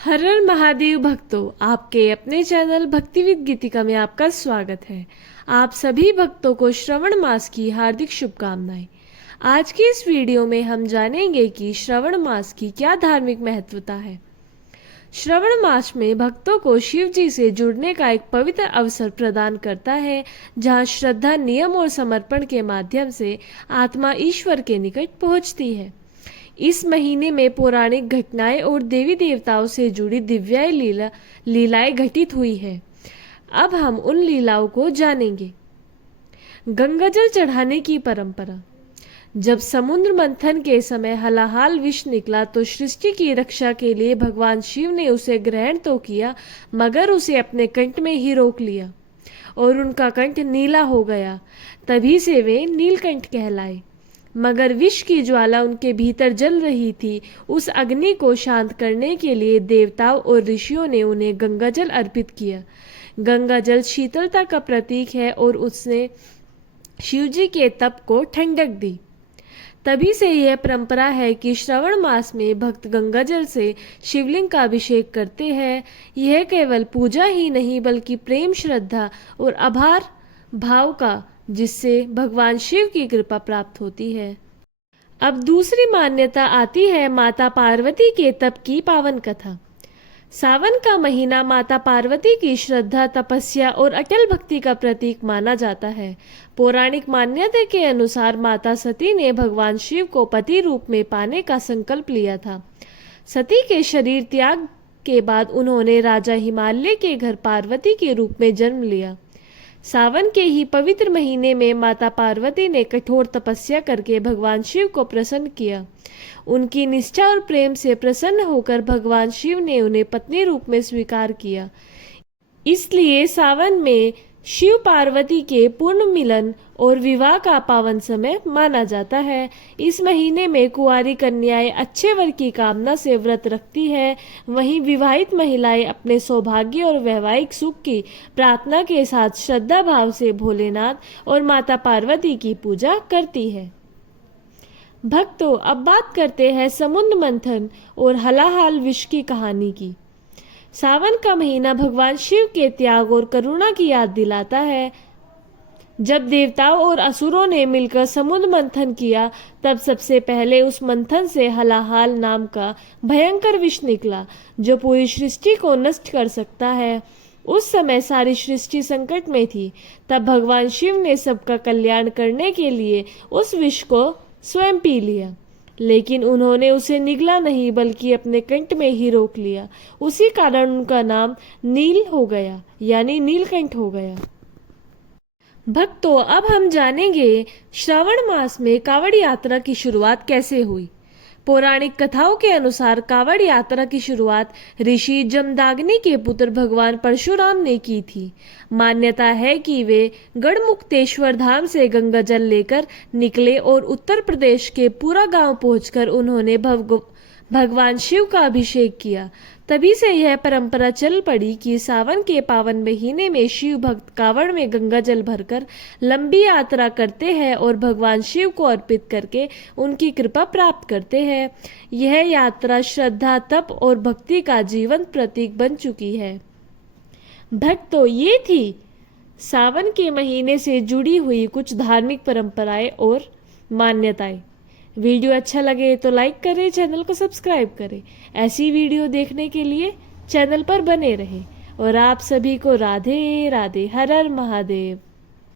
हर हर महादेव भक्तों, आपके अपने चैनल भक्तिविद गीतिका में आपका स्वागत है। आप सभी भक्तों को श्रवण मास की हार्दिक शुभकामनाएं। आज की इस वीडियो में हम जानेंगे कि श्रवण मास की क्या धार्मिक महत्वता है। श्रवण मास में भक्तों को शिव जी से जुड़ने का एक पवित्र अवसर प्रदान करता है, जहां श्रद्धा, नियम और समर्पण के माध्यम से आत्मा ईश्वर के निकट पहुंचती है। इस महीने में पौराणिक घटनाएं और देवी देवताओं से जुड़ी दिव्य लीलाएं घटित हुई है। अब हम उन लीलाओं को जानेंगे। गंगाजल चढ़ाने की परंपरा। जब समुद्र मंथन के समय हलाहल विष निकला तो सृष्टि की रक्षा के लिए भगवान शिव ने उसे ग्रहण तो किया, मगर उसे अपने कंठ में ही रोक लिया और उनका कंठ नीला हो गया। तभी से वे नीलकंठ कहलाए। मगर विष की ज्वाला उनके भीतर जल रही थी। उस अग्नि को शांत करने के लिए देवताओं और ऋषियों ने उन्हें गंगाजल अर्पित किया। गंगाजल शीतलता का प्रतीक है और उसने शिवजी के तप को ठंडक दी। तभी से यह परंपरा है कि श्रावण मास में भक्त गंगाजल से शिवलिंग का अभिषेक करते हैं। यह केवल पूजा ही नहीं बल्कि प्रेम, श्रद्धा और आभार भाव का, जिससे भगवान शिव की कृपा प्राप्त होती है। अब दूसरी मान्यता आती है माता पार्वती के तप की पावन कथा। सावन का महीना माता पार्वती की श्रद्धा, तपस्या और अटल भक्ति का प्रतीक माना जाता है। पौराणिक मान्यता के अनुसार माता सती ने भगवान शिव को पति रूप में पाने का संकल्प लिया था। सती के शरीर त्याग के बाद उन्होंने राजा हिमालय के घर पार्वती के रूप में जन्म लिया। सावन के ही पवित्र महीने में माता पार्वती ने कठोर तपस्या करके भगवान शिव को प्रसन्न किया। उनकी निष्ठा और प्रेम से प्रसन्न होकर भगवान शिव ने उन्हें पत्नी रूप में स्वीकार किया। इसलिए सावन में शिव पार्वती के पूर्ण मिलन और विवाह का पावन समय माना जाता है। इस महीने में कुंवारी कन्याएं अच्छे वर की कामना से व्रत रखती है। वहीं विवाहित महिलाएं अपने सौभाग्य और वैवाहिक सुख की प्रार्थना के साथ श्रद्धा भाव से भोलेनाथ और माता पार्वती की पूजा करती है। भक्तों, अब बात करते हैं समुद्र मंथन और हलाहल विष की कहानी की। सावन का महीना भगवान शिव के त्याग और करुणा की याद दिलाता है। जब देवताओं और असुरों ने मिलकर समुद्र मंथन किया, तब सबसे पहले उस मंथन से हलाहल नाम का भयंकर विष निकला, जो पूरी सृष्टि को नष्ट कर सकता है। उस समय सारी सृष्टि संकट में थी। तब भगवान शिव ने सबका कल्याण करने के लिए उस विष को स्वयं पी लिया, लेकिन उन्होंने उसे निगला नहीं बल्कि अपने कंठ में ही रोक लिया। उसी कारण उनका नाम नील हो गया, यानी नीलकंठ हो गया। भक्तों, अब हम जानेंगे श्रावण मास में कावड़ यात्रा की शुरुआत कैसे हुई। पौराणिक कथाओं के अनुसार कावड़ यात्रा की शुरुआत ऋषि जमदाग्नि के पुत्र भगवान परशुराम ने की थी। मान्यता है कि वे गढ़मुक्तेश्वर धाम से गंगा जल लेकर निकले और उत्तर प्रदेश के पूरा गांव पहुंचकर उन्होंने भगवान शिव का अभिषेक किया। तभी से यह परंपरा चल पड़ी कि सावन के पावन महीने में शिव भक्त कावड़ में गंगा जल भरकर लंबी यात्रा करते हैं और भगवान शिव को अर्पित करके उनकी कृपा प्राप्त करते हैं। यह यात्रा श्रद्धा, तप और भक्ति का जीवंत प्रतीक बन चुकी है। भक्तों, ये थी सावन के महीने से जुड़ी हुई कुछ धार्मिक परंपराएं और मान्यताएं। वीडियो अच्छा लगे तो लाइक करें, चैनल को सब्सक्राइब करें। ऐसी वीडियो देखने के लिए चैनल पर बने रहें। और आप सभी को राधे राधे, हर हर महादेव।